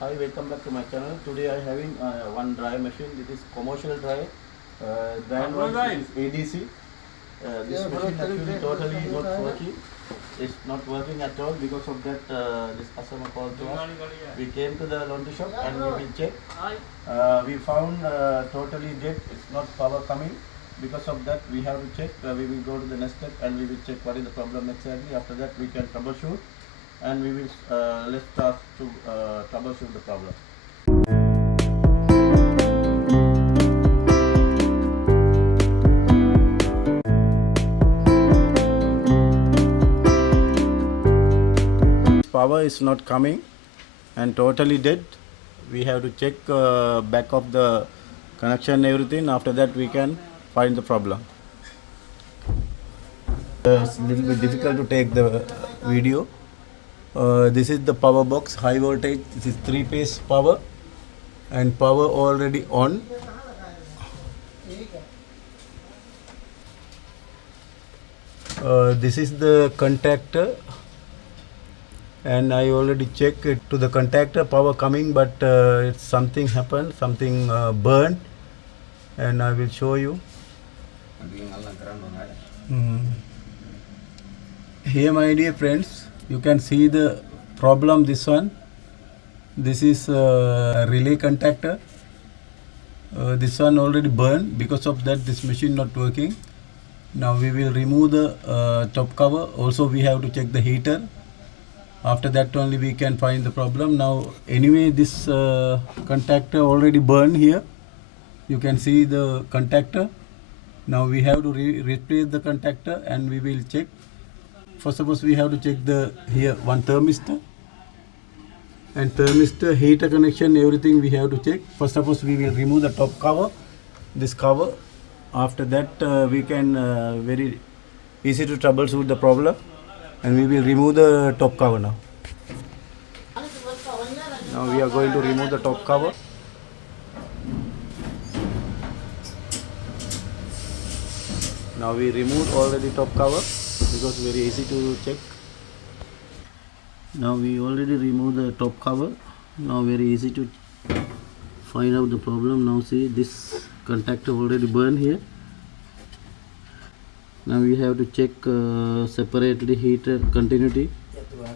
Hi, welcome back to my channel. Today I having one dryer machine. This is commercial dryer. Brand one is ADC. This machine actually totally not working. It's not working at all. Because of that, this customer called to us. We came to the laundry shop and we will check. We found totally dead. It's not power coming. Because of that, we have to check. We will go to the next step and we will check what is the problem exactly. After that, we can troubleshoot and we will let's start to troubleshoot the problem. Power is not coming and totally dead. We have to check back of the connection, everything. After that, we can find the problem. It's a little bit difficult to take the video. This is the power box, high voltage. This is 3-phase power and power already on. This is the contactor and I already checked it to the contactor, power coming, but it's something happened, something burned, and I will show you. Here, my dear friends, you can see the problem. This one, this is a relay contactor. This one already burned. Because of that, this machine not working. Now we will remove the top cover. Also, we have to check the heater. After that only we can find the problem. Now anyway, this contactor already burned here. You can see the contactor. Now we have to replace the contactor and we will check. First of all, we have to check the here one thermistor and thermistor, heater connection, everything we have to check. First of all, we will remove the top cover, this cover. After that we can very easy to troubleshoot the problem, and we will remove the top cover now. Now we are going to remove the top cover. Now we removed already top cover because very easy to check. Now we already removed the top cover. Now very easy to find out the problem. Now see, this contactor already burned here. Now we have to check separately heater continuity,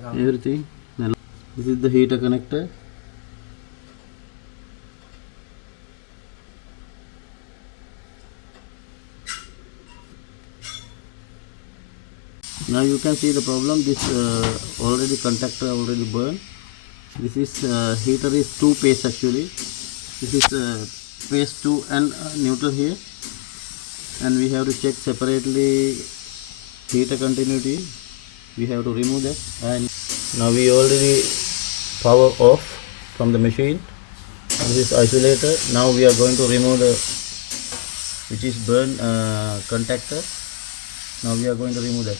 everything. Now this is the heater connector. Now you can see the problem. This already contactor already burned. This is heater is 2-phase actually. This is phase 2 and neutral here, and we have to check separately heater continuity. We have to remove that, and now we already power off from the machine. This is isolator. Now we are going to remove the which is burn contactor. Now we are going to remove that.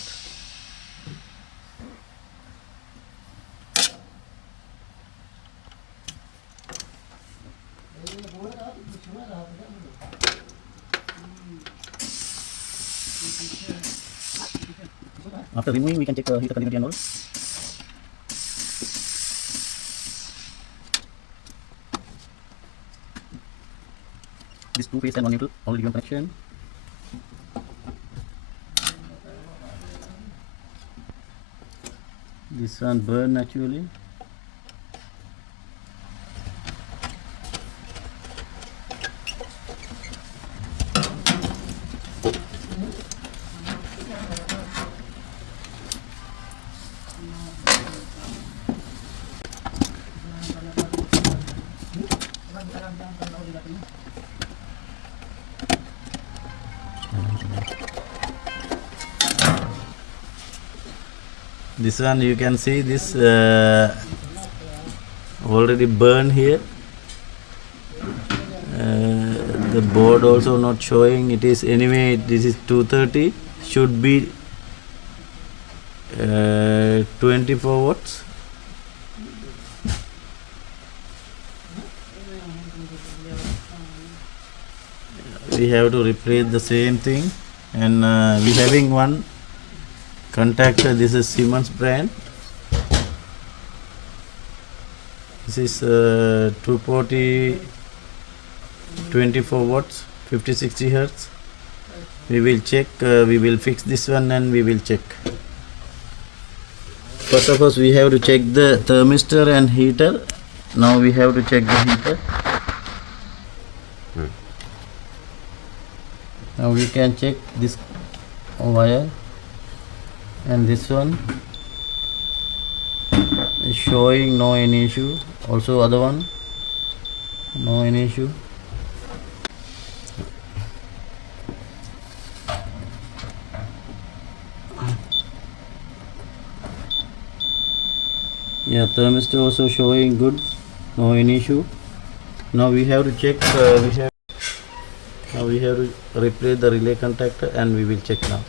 After removing, we can check heater continuity and all. This 2-phase and 1 neutral already given connection. This one burn actually. This one you can see this already burned here. The board also not showing. It is anyway. This is 230. Should be 24 watts. We have to replace the same thing, and we having one contactor. This is Siemens brand. This is 240 24 watts 50-60 hertz. We will check, we will fix this one and we will check. First of all, we have to check the thermistor and heater. Now we have to check the heater. Now we can check this wire, and this one is showing no any issue. Also other one, no any issue. Yeah, thermistor also showing good, no any issue. Now we have to check, now we have to replace the relay contactor, and we will check now.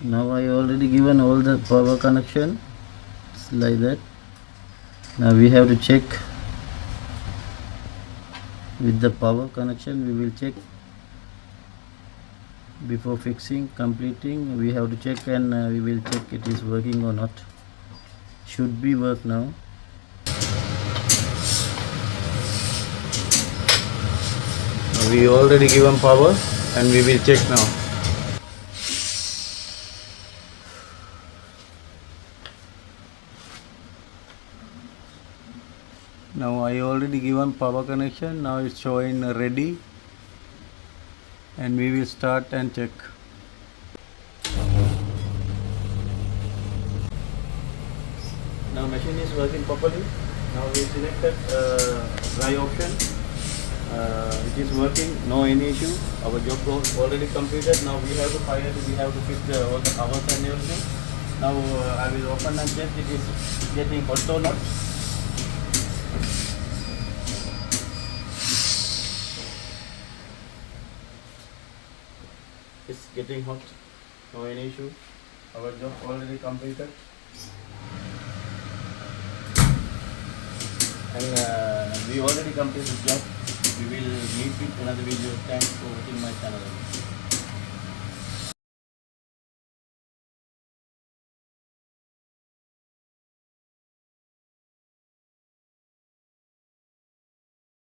Now I already given all the power connection. It's like that. Now we have to check with the power connection. We will check before fixing, completing. We have to check, and we will check it is working or not. Should be work now. We already given power, and we will check now. Now I already given power connection. Now it's showing ready, and we will start and check. Now machine is working properly. Now we selected dry option. It is working, no any issue. Our job already completed. Now we have to fire it. We have to fix all the covers and everything. Now I will open and check it is getting hot or not. It's getting hot, no any issue. Our job already completed. And we already completed the job. We will meet with another video. Thanks for